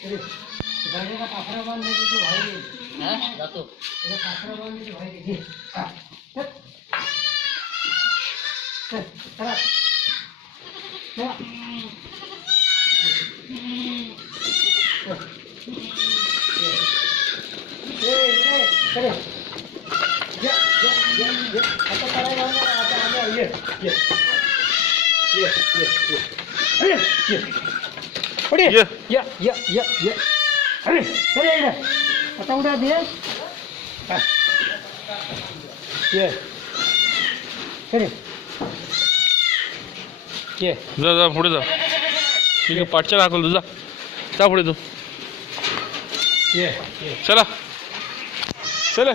गाडीला कापरा बांधण्याची तू बाहेर जातो कापरा बांधण्याची बाहेर आता करायला आता आले अरे अरे आता उड्या दे जा जा पुढे जा ठीक आहे पाठच्या दाखल तू जा जा पुढे तू चला चला